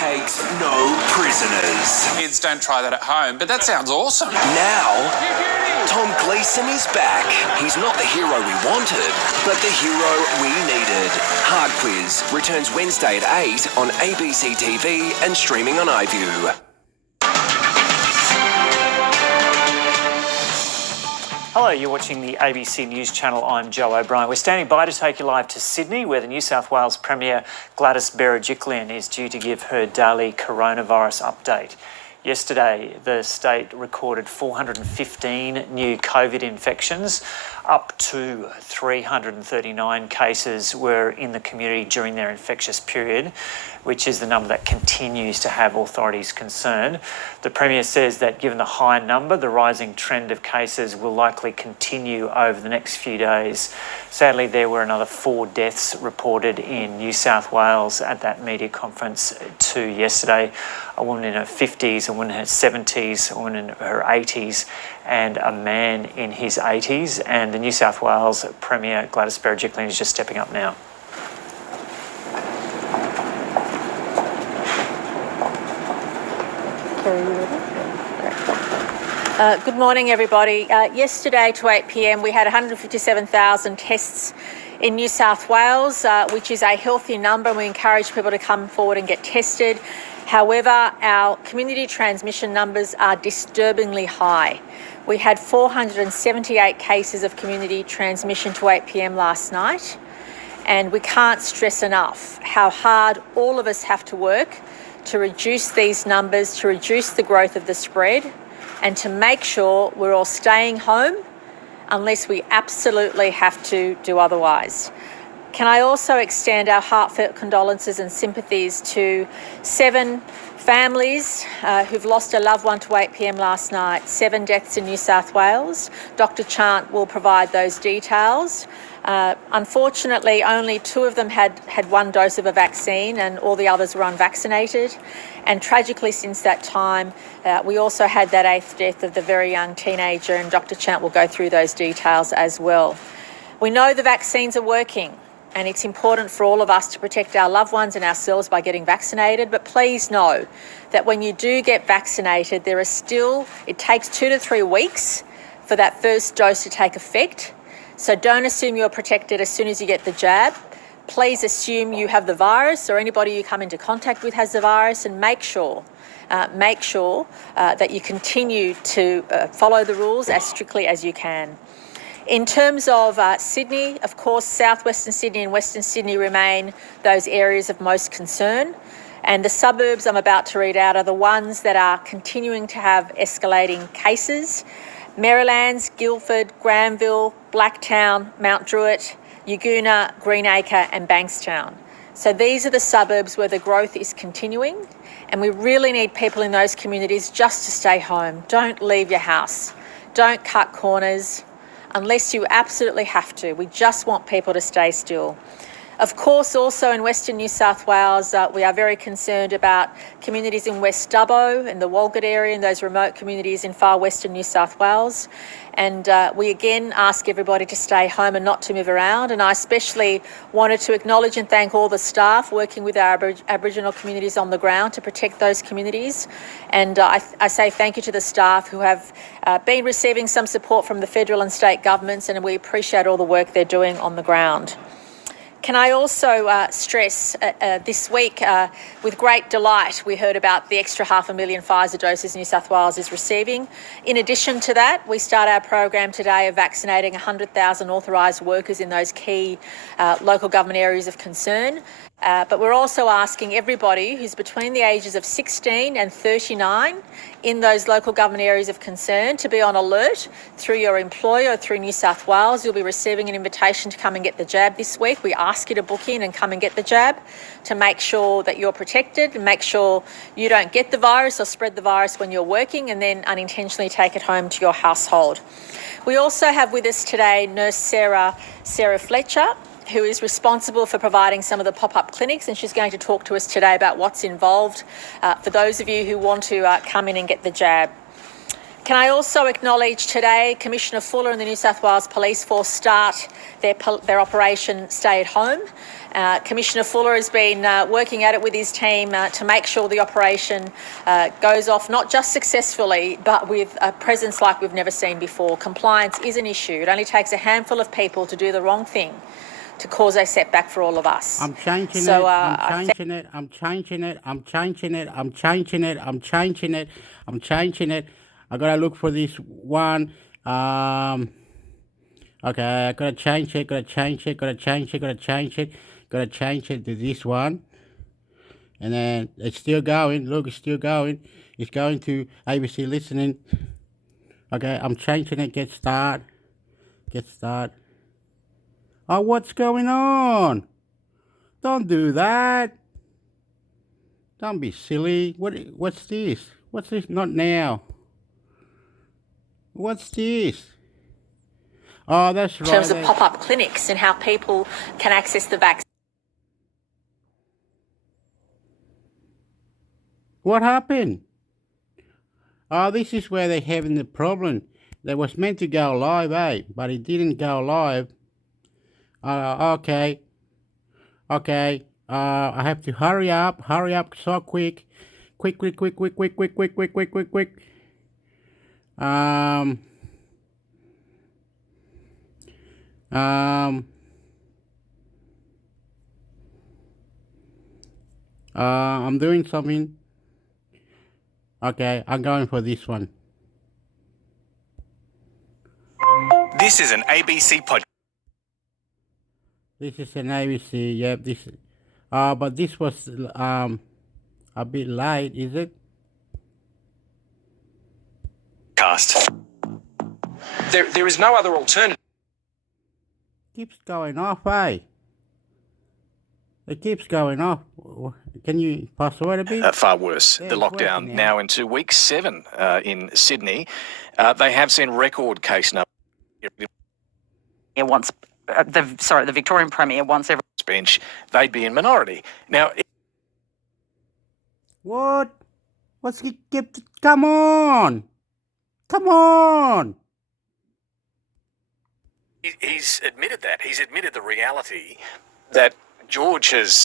takes no prisoners. Kids, don't try that at home, but that sounds awesome. Now, Tom Gleeson is back. He's not the hero we wanted, but the hero we needed. Hard Quiz returns Wednesday at 8 on ABC TV and streaming on iView. Hello, you're watching the ABC News Channel. I'm Joe O'Brien. We're standing by to take you live to Sydney, where the New South Wales Premier Gladys Berejiklian is due to give her daily coronavirus update. Yesterday, the state recorded 415 new COVID infections. Up to 339 cases were in the community during their infectious period, which is the number that continues to have authorities concerned. The Premier says that given the high number, the rising trend of cases will likely continue over the next few days. Sadly, there were another 4 deaths reported in New South Wales at that media conference too yesterday. A woman in her 50s, a woman in her 70s, a woman in her 80s, and a man in his 80s. And the New South Wales Premier Gladys Berejiklian is just stepping up now. Good morning, everybody. Yesterday to 8 p.m, we had 157,000 tests in New South Wales, which is a healthy number. We encourage people to come forward and get tested. However, our community transmission numbers are disturbingly high. We had 478 cases of community transmission to 8 p.m. last night, and we can't stress enough how hard all of us have to work to reduce these numbers, to reduce the growth of the spread, and to make sure we're all staying home unless we absolutely have to do otherwise. Can I also extend our heartfelt condolences and sympathies to 7 families who've lost a loved one to 8 p.m. last night, 7 deaths in New South Wales. Dr. Chant will provide those details. Unfortunately, only 2 of them had 1 dose of a vaccine and all the others were unvaccinated. And tragically, since that time, we also had that 8th death of the very young teenager, and Dr. Chant will go through those details as well. We know the vaccines are working, and it's important for all of us to protect our loved ones and ourselves by getting vaccinated. But please know that when you do get vaccinated, it takes 2 to 3 weeks for that first dose to take effect. So don't assume you're protected as soon as you get the jab. Please assume you have the virus, or anybody you come into contact with has the virus, and make sure that you continue to follow the rules as strictly as you can. In terms of Sydney, of course, southwestern Sydney and western Sydney remain those areas of most concern. And the suburbs I'm about to read out are the ones that are continuing to have escalating cases. Merrylands, Guildford, Granville, Blacktown, Mount Druitt, Yagoona, Greenacre and Bankstown. So these are the suburbs where the growth is continuing, and we really need people in those communities just to stay home. Don't leave your house. Don't cut corners unless you absolutely have to. We just want people to stay still. Of course, also in Western New South Wales, we are very concerned about communities in West Dubbo and the Walgett area and those remote communities in far western New South Wales. And we again ask everybody to stay home and not to move around. And I especially wanted to acknowledge and thank all the staff working with our Aboriginal communities on the ground to protect those communities. And I say thank you to the staff who have been receiving some support from the federal and state governments, and we appreciate all the work they're doing on the ground. Can I also stress this week, with great delight, we heard about the extra 500,000 Pfizer doses New South Wales is receiving. In addition to that, we start our program today of vaccinating 100,000 authorised workers in those key local government areas of concern. But we're also asking everybody who's between the ages of 16 and 39 in those local government areas of concern to be on alert through your employer or through New South Wales. You'll be receiving an invitation to come and get the jab this week. We ask you to book in and come and get the jab to make sure that you're protected and make sure you don't get the virus or spread the virus when you're working and then unintentionally take it home to your household. We also have with us today Nurse Sarah Fletcher, who is responsible for providing some of the pop-up clinics, and she's going to talk to us today about what's involved for those of you who want to come in and get the jab. Can I also acknowledge today Commissioner Fuller and the New South Wales Police Force start their operation Stay at Home. Commissioner Fuller has been working at it with his team to make sure the operation goes off not just successfully but with a presence like we've never seen before. Compliance is an issue. It only takes a handful of people to do the wrong thing to cause a setback for all of us. I'm changing So, it. I I'm changing it. I'm changing it. I'm changing it. I'm changing it. I'm changing it. I'm changing it. I gotta look for this one. Okay, I gotta change it. Gotta change it. Gotta change it. Gotta change it. Gotta change it to this one. And then it's still going. Look, it's still going. It's going to ABC listening. Okay, I'm changing it. Get start. Get start. Oh, what's going on? Don't do that. Don't be silly. What's this? What's this? Not now. What's this? Oh, that's right. in terms of pop-up clinics and how people can access the vaccine. What happened? Oh, this is where they're having the problem. They was meant to go live, but it didn't go live. Okay. I have to hurry up so quick. Quick. I'm doing something. Okay, I'm going for this one. This is an ABC podcast. This is an ABC, yep, but this was, a bit late, is it? There is no other alternative. Keeps going off, It keeps going off. Can you pass away a bit? Far worse. Yeah, The it's lockdown working now into week 7 in Sydney. They have seen record case numbers. Wants the Victorian Premier wants every Bench, they'd be in minority. Now, What? Come on! Come on! he's admitted that. He's admitted the reality that George has.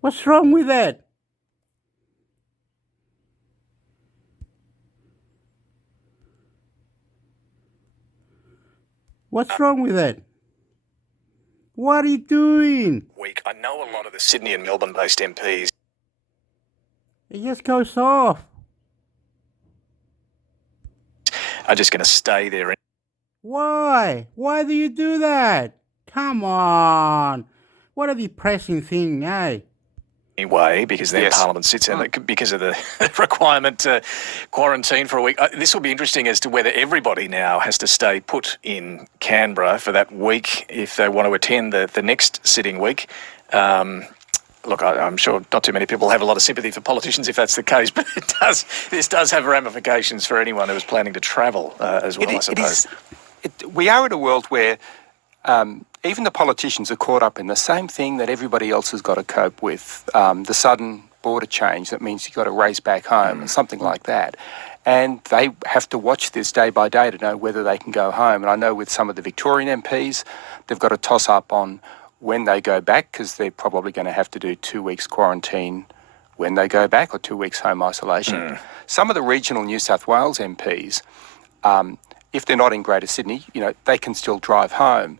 What's wrong with that? What's wrong with that? What are you doing? Week. I know a lot of the Sydney and Melbourne-based MPs. It just goes off. Are just going to stay there Why? Why do you do that? Come on. What a depressing thing, anyway, because then Parliament sits in because of the requirement to quarantine for a week. This will be interesting as to whether everybody now has to stay put in Canberra for that week if they want to attend the next sitting week. Look, I'm sure not too many people have a lot of sympathy for politicians if that's the case, but this does have ramifications for anyone who is planning to travel as well, I suppose. We are in a world where even the politicians are caught up in the same thing that everybody else has got to cope with, the sudden border change that means you've got to race back home and something like that. And they have to watch this day by day to know whether they can go home. And I know with some of the Victorian MPs, they've got to toss up on when they go back because they're probably going to have to do 2 weeks quarantine when they go back or 2 weeks home isolation. Some of the regional New South Wales MPs, if they're not in Greater Sydney, they can still drive home.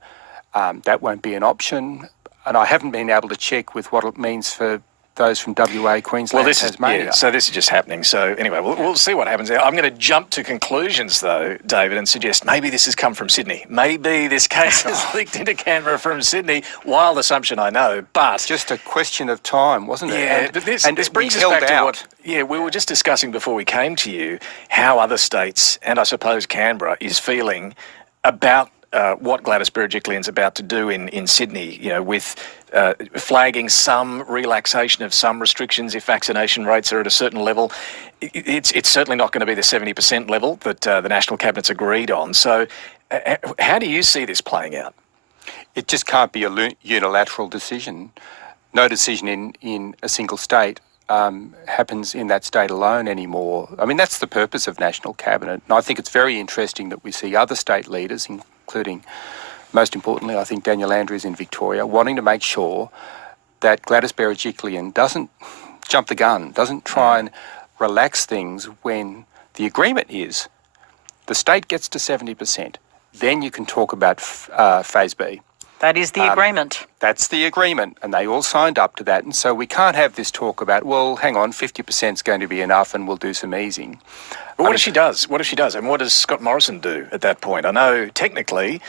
That won't be an option. And I haven't been able to check with what it means for those from WA, Queensland, Tasmania. So this is just happening. So anyway, we'll see what happens there. I'm going to jump to conclusions, though, David, and suggest maybe this has come from Sydney. Maybe this case has leaked into Canberra from Sydney. Wild assumption, I know, but... Just a question of time, wasn't it? Yeah, but this brings us back to what... Yeah, we were just discussing before we came to you how other states, and I suppose Canberra, is feeling about what Gladys Berejiklian's about to do in Sydney, with flagging some relaxation of some restrictions if vaccination rates are at a certain level. It's certainly not going to be the 70% level that the National Cabinet's agreed on. So how do you see this playing out? It just can't be a unilateral decision. No decision in a single state happens in that state alone anymore. I mean, that's the purpose of National Cabinet. And I think it's very interesting that we see other state leaders, including, most importantly, I think Daniel Andrews in Victoria, wanting to make sure that Gladys Berejiklian doesn't jump the gun, doesn't try and relax things when the agreement is the state gets to 70%. Then you can talk about Phase B. That is the agreement. That's the agreement, and they all signed up to that. And so we can't have this talk about, well, hang on, 50% is going to be enough and we'll do some easing. But what if she does? What if she does? And what does Scott Morrison do at that point? I know technically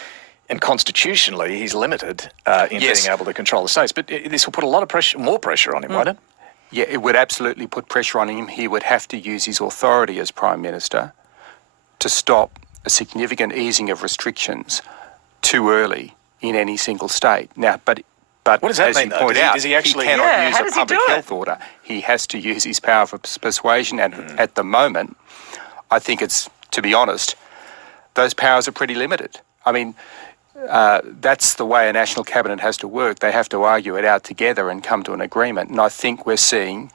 and constitutionally he's limited in being able to control the states, but this will put a lot of pressure, more pressure on him, won't it? Yeah, it would absolutely put pressure on him. He would have to use his authority as Prime Minister to stop a significant easing of restrictions too early in any single state. Now, but what does that as mean, you point though? out, Does he actually- cannot Yeah, use how a does he public do it? health order. He has to use his power of persuasion, and at the moment, I think it's, to be honest, those powers are pretty limited. I mean, that's the way a National Cabinet has to work. They have to argue it out together and come to an agreement. And I think we're seeing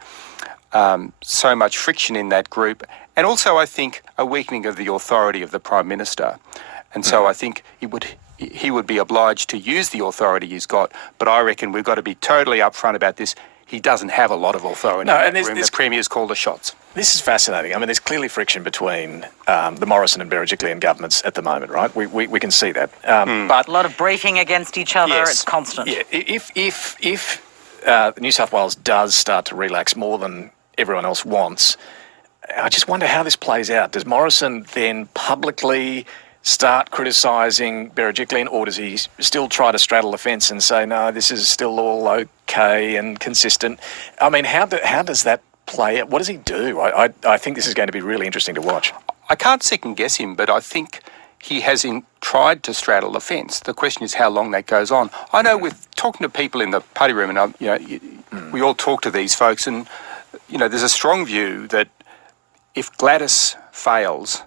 so much friction in that group, and also I think a weakening of the authority of the Prime Minister. And so I think he would be obliged to use the authority he's got, but I reckon we've got to be totally upfront about this. He doesn't have a lot of authority. No, in and that room. The Premier's called the shots. This is fascinating. I mean, there's clearly friction between the Morrison and Berejiklian governments at the moment, right? We can see that. But A lot of briefing against each other. yes, It's constant. Yeah, if New South Wales does start to relax more than everyone else wants, I just wonder how this plays out. Does Morrison then publicly start criticising Berejiklian, or does he still try to straddle the fence and say, no, this is still all okay and consistent? I mean, how does that play out? What does he do? I think this is going to be really interesting to watch. I can't second guess him, but I think he has tried to straddle the fence. The question is how long that goes on. I know with talking to people in the party room, and we all talk to these folks, and there's a strong view that if Gladys fails,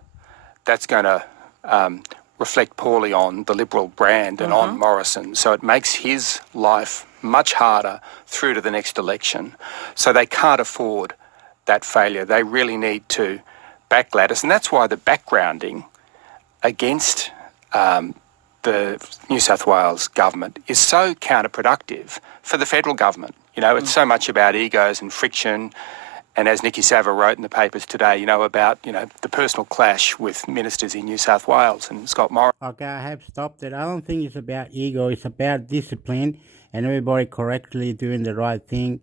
that's going to reflect poorly on the Liberal brand and on Morrison. So it makes his life much harder through to the next election. So they can't afford that failure. They really need to back Gladys. And that's why the backgrounding against the New South Wales government is so counterproductive for the federal government. It's so much about egos and friction. And as Nikki Sava wrote in the papers today, about, the personal clash with ministers in New South Wales and Scott Morrison. Okay, I have stopped it. I don't think it's about ego. It's about discipline and everybody correctly doing the right thing.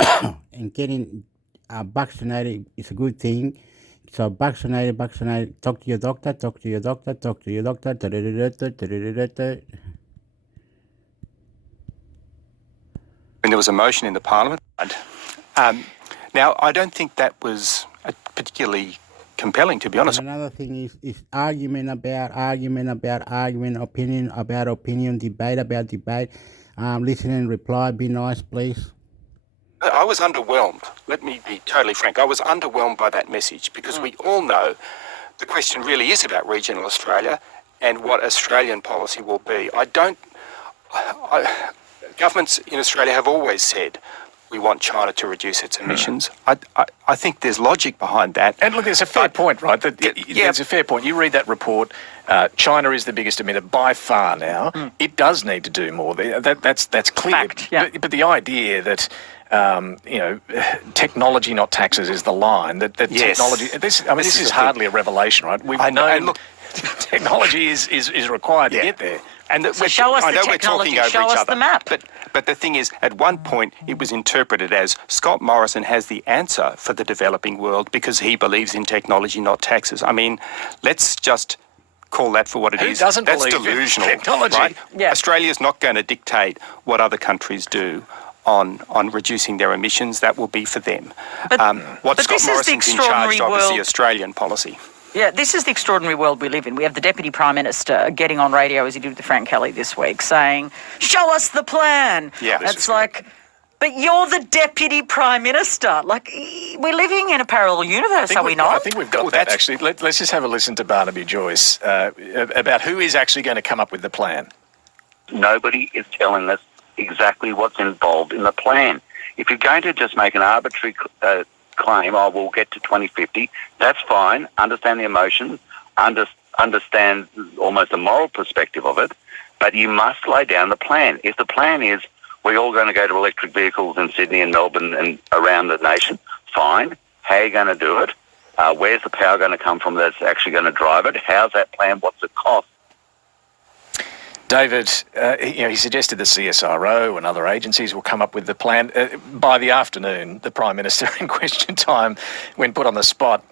And getting vaccinated is a good thing. So vaccinated. Talk to your doctor. And there was a motion in the Parliament. Now, I don't think that was particularly compelling, to be honest. And another thing is argument about argument, opinion about opinion, debate about debate. Listen and reply. Be nice, please. I was underwhelmed. Let me be totally frank. I was underwhelmed by that message because we all know the question really is about regional Australia and what Australian policy will be. Governments in Australia have always said we want China to reduce its emissions. I think there's logic behind that. And look, there's a fair point, right? There's a fair point. You read that report, China is the biggest emitter by far now. It does need to do more. That's clear. Fact, yeah. But the idea that technology, not taxes, is the line. That Yes. technology. This is the hardly a revelation, right? We've I know, known and look- technology is required to get there. And show us I the know we're technology, talking over show each us other, the map. But the thing is, at one point, it was interpreted as Scott Morrison has the answer for the developing world because he believes in technology, not taxes. I mean, let's just call that for what it Who is. doesn't That's believe in delusional, technology? right? Yeah. Australia's not going to dictate what other countries do on reducing their emissions. That will be for them. But What this Scott is the Morrison's in charge extraordinary of is the world. Australian policy. Yeah, this is the extraordinary world we live in. We have the Deputy Prime Minister getting on radio, as he did with Frank Kelly this week, saying, show us the plan. Yeah. It's like, but you're the Deputy Prime Minister. Like, we're living in a parallel universe, are we I not? think we've got Well, that, that's- actually. Let's just have a listen to Barnaby Joyce about who is actually going to come up with the plan. Nobody is telling us exactly what's involved in the plan. If you're going to just make an arbitrary claim, oh, we'll get to 2050, that's fine. Understand the emotion, understand almost the moral perspective of it, but you must lay down the plan. If the plan is we're all going to go to electric vehicles in Sydney and Melbourne and around the nation, fine. How are you going to do it? Where's the power going to come from that's actually going to drive it? How's that plan? What's it cost? David, he suggested the CSIRO and other agencies will come up with the plan. By the afternoon, the Prime Minister in question time, when put on the spot,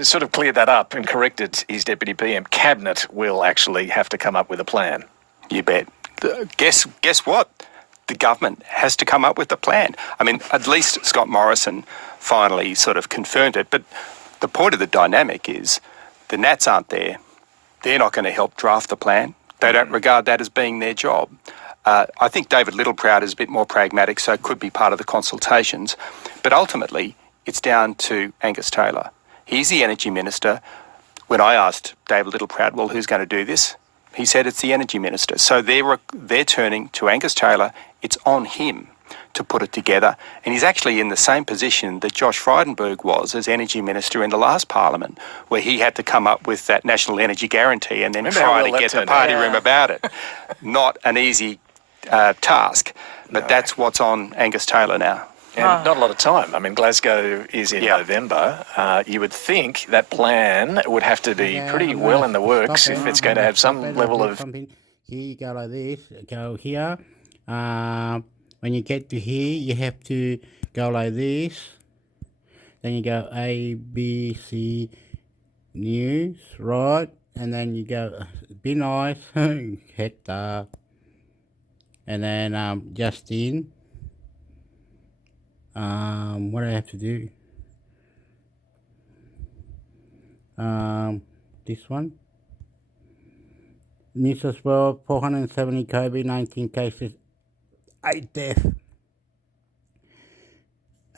sort of cleared that up and corrected his Deputy PM. Cabinet will actually have to come up with a plan. You bet. Guess what? The government has to come up with a plan. I mean, at least Scott Morrison finally sort of confirmed it. But the point of the dynamic is the Nats aren't there. They're not going to help draft the plan. They don't regard that as being their job. I think David Littleproud is a bit more pragmatic, so it could be part of the consultations. But ultimately, it's down to Angus Taylor. He's the Energy Minister. When I asked David Littleproud, well, who's going to do this? He said it's the Energy Minister. So they're turning to Angus Taylor. It's on him to put it together. And he's actually in the same position that Josh Frydenberg was as Energy Minister in the last Parliament, where he had to come up with that National Energy Guarantee and then try to get the party room about it. Not an easy task, but that's what's on Angus Taylor now. And not a lot of time. I mean, Glasgow is in November. You would think that plan would have to be pretty well in the works if it's going to have some level of... Here you go like this, go here. When you get to here, you have to go like this. Then you go ABC News, right? And then you go, be nice, Hector. And then Justin. What do I have to do? This one. New South Wales, 470 COVID-19 cases, 8 deaths.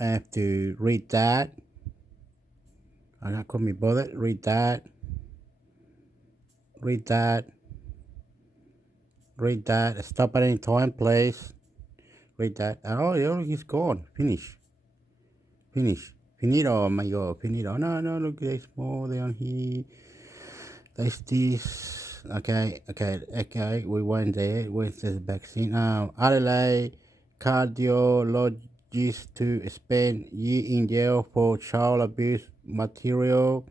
I have to read that. I couldn't be bothered. Read that. Read that. Read that. Stop at any time, please. Read that. Oh, he's gone. Finish. Finish. Finito. Oh my God. Finito. No, look, there's more down here. There's this. Okay. We went there. Where's the vaccine? Adelaide cardiologist to spend year in jail for child abuse material.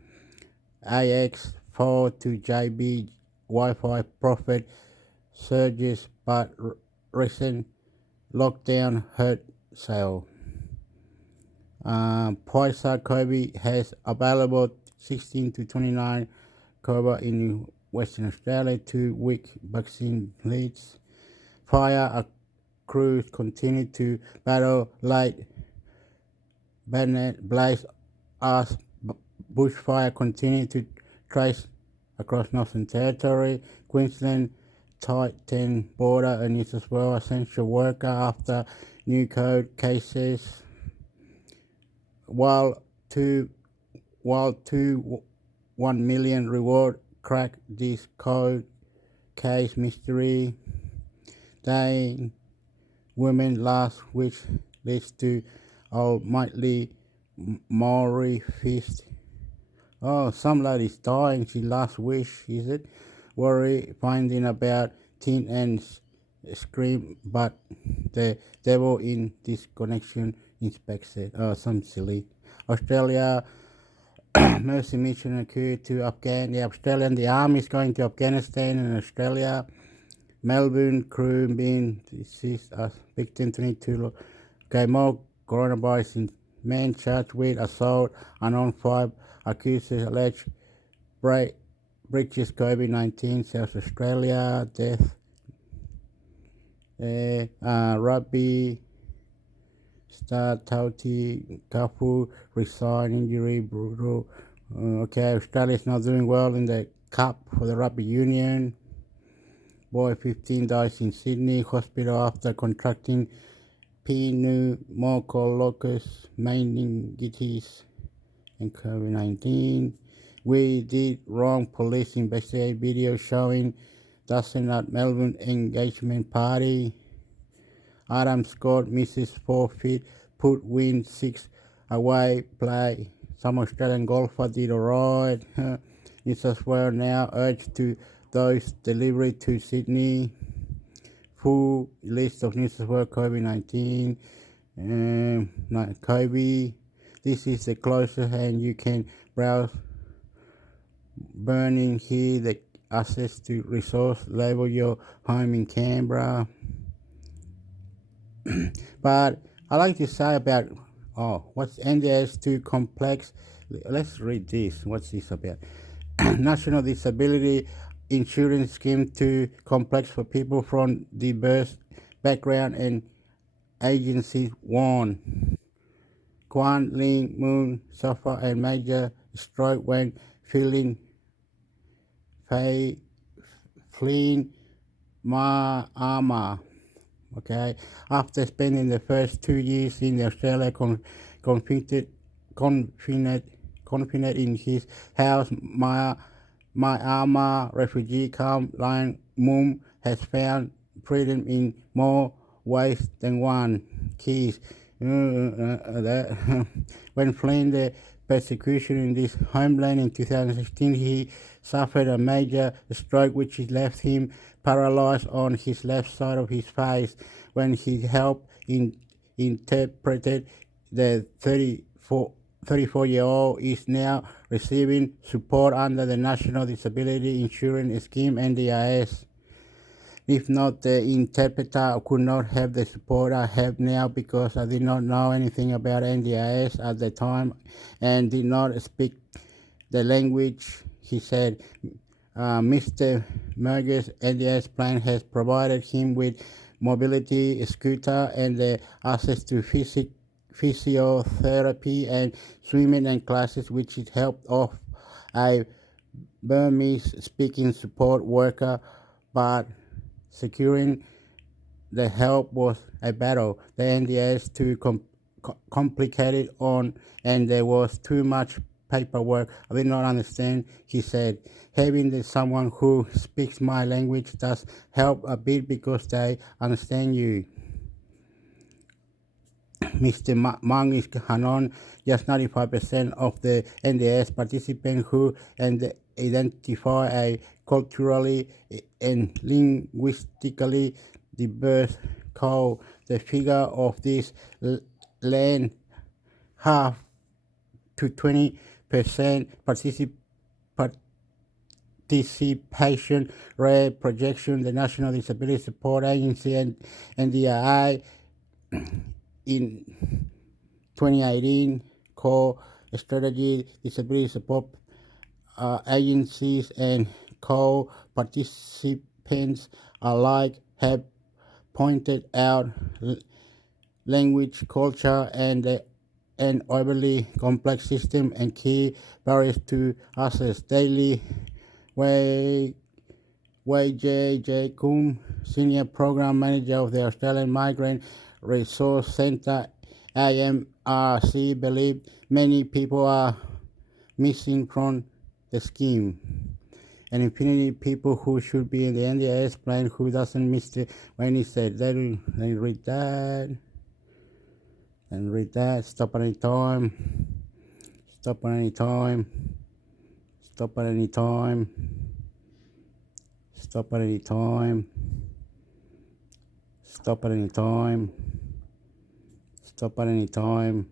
AX 4 to JB Wi-Fi profit surges, but recent lockdown hurt sale. Pfizer COVID has available 16 to 29 October in Western Australia. 2-week vaccine leads. Fire crews continue to battle late blaze as bushfire continue to trace across Northern Territory. Queensland tighten border and New South Wales essential worker after new code cases. While 1 million reward crack this code case mystery. Dying women last which leads to almighty Maori feast. Oh, some lady's dying. She last wish, is it? Worry finding about teen and scream, but the devil in this connection inspects it. Oh, some silly. Australia mercy mission occurred to Afghanistan. The army is going to Afghanistan and Australia. Melbourne crew being deceased as victim 22. Okay, more coronavirus in man charged with assault. Unknown 5 accused alleged breaches COVID-19. South Australia death. Rugby star Tauti Kafu resigned, injury brutal. Okay, Australia is not doing well in the cup for the rugby union. Boy 15 dies in Sydney hospital after contracting pneumococcal meningitis and COVID-19. We did wrong. Police investigate video showing Dustin at Melbourne engagement party. Adam Scott misses 4 feet, put win 6 away play. Some Australian golfer did alright. New South Wales now urged to those delivery to Sydney. Full list of New South Wales COVID-19. COVID. This is the closest and you can browse burning here the access to resource label your home in Canberra. But I like to say about what's NDIS too complex. Let's read this. What's this about? National Disability Insurance Scheme too complex for people from diverse background and agencies warn. Quan Ling Moon suffered a major stroke when fleeing Myanmar. Okay, after spending the first 2 years in Australia confined in his house, Myanmar refugee camp, Lion Moon has found freedom in more ways than one. Keys. When fleeing the persecution in this homeland in 2016, he suffered a major stroke which left him paralyzed on his left side of his face. When he helped interpreted, the 34-year-old is now receiving support under the National Disability Insurance Scheme, NDIS. If not, the interpreter could not have the support I have now because I did not know anything about NDIS at the time and did not speak the language, he said. Mr. Merger's NDIS plan has provided him with mobility scooter and the access to physiotherapy and swimming and classes, which it helped off a Burmese speaking support worker, but securing the help was a battle. The NDIS too complicated and there was too much paperwork. I did not understand, he said. Having someone who speaks my language does help a bit because they understand you. Mr. Mang is Hanon, just 95% of the NDIS participants who identify a culturally and linguistically diverse call. The figure of this land half to 20% participation rate projection. The National Disability Support Agency and NDIA in 2018 called strategy disability support agencies and co-participants alike have pointed out language, culture, and an overly complex system and key barriers to access. Daily Wei J. Kum, Senior Program Manager of the Australian Migrant Resource Centre, AMRC, believe many people are missing from the scheme. And infinity people who should be in the NDIS plan who doesn't miss it when he said, let me read that. And read that. Stop at any time. Stop at any time. Stop at any time. Stop at any time. Stop at any time. Stop at any time.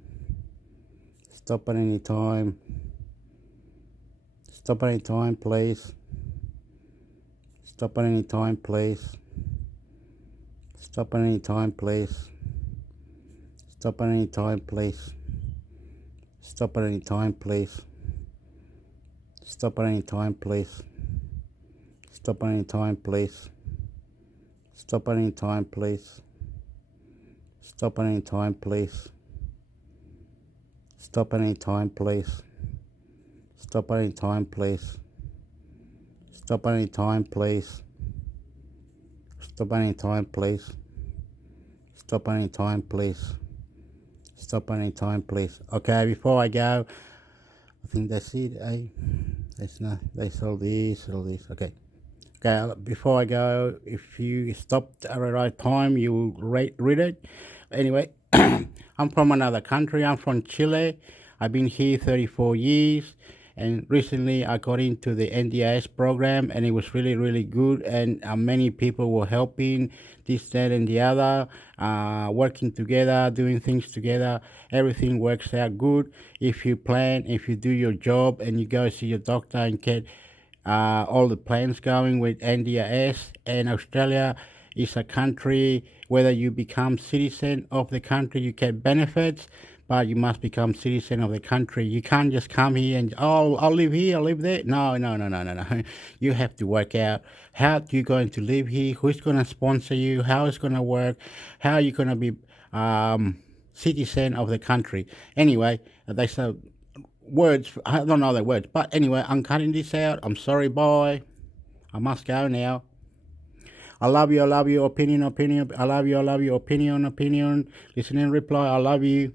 Stop at any time. Stop at any time, please. Stop at any time, please. Stop at any time, please. Stop at any time, please. Stop at any time, please. Stop at any time, please. Stop at any time, please. Stop at any time, please. Stop at any time, please. Stop at any time, please. Stop at any time, please. Stop at any time, please. Stop at any time, please. Stop at any time, please. Stop at any time, please. Okay, before I go, I think that's it, eh? That's all this. Okay. Okay, before I go, if you stopped at the right time, you will read it. Anyway, I'm from another country. I'm from Chile. I've been here 34 years. And recently I got into the NDIS program, and it was really, really good. And many people were helping, this, that, and the other, working together, doing things together. Everything works out good if you plan, if you do your job, and you go see your doctor and get all the plans going with NDIS. And Australia is a country, whether you become citizen of the country, you get benefits, but you must become citizen of the country. You can't just come here and, I'll live here, I'll live there. No. You have to work out how you're going to live here, who's going to sponsor you, how it's going to work, how you're going to be citizen of the country. Anyway, they say words, I don't know the words, but anyway, I'm cutting this out. I'm sorry, bye. I must go now. I love you, opinion. I love you, opinion. Listen and reply, I love you.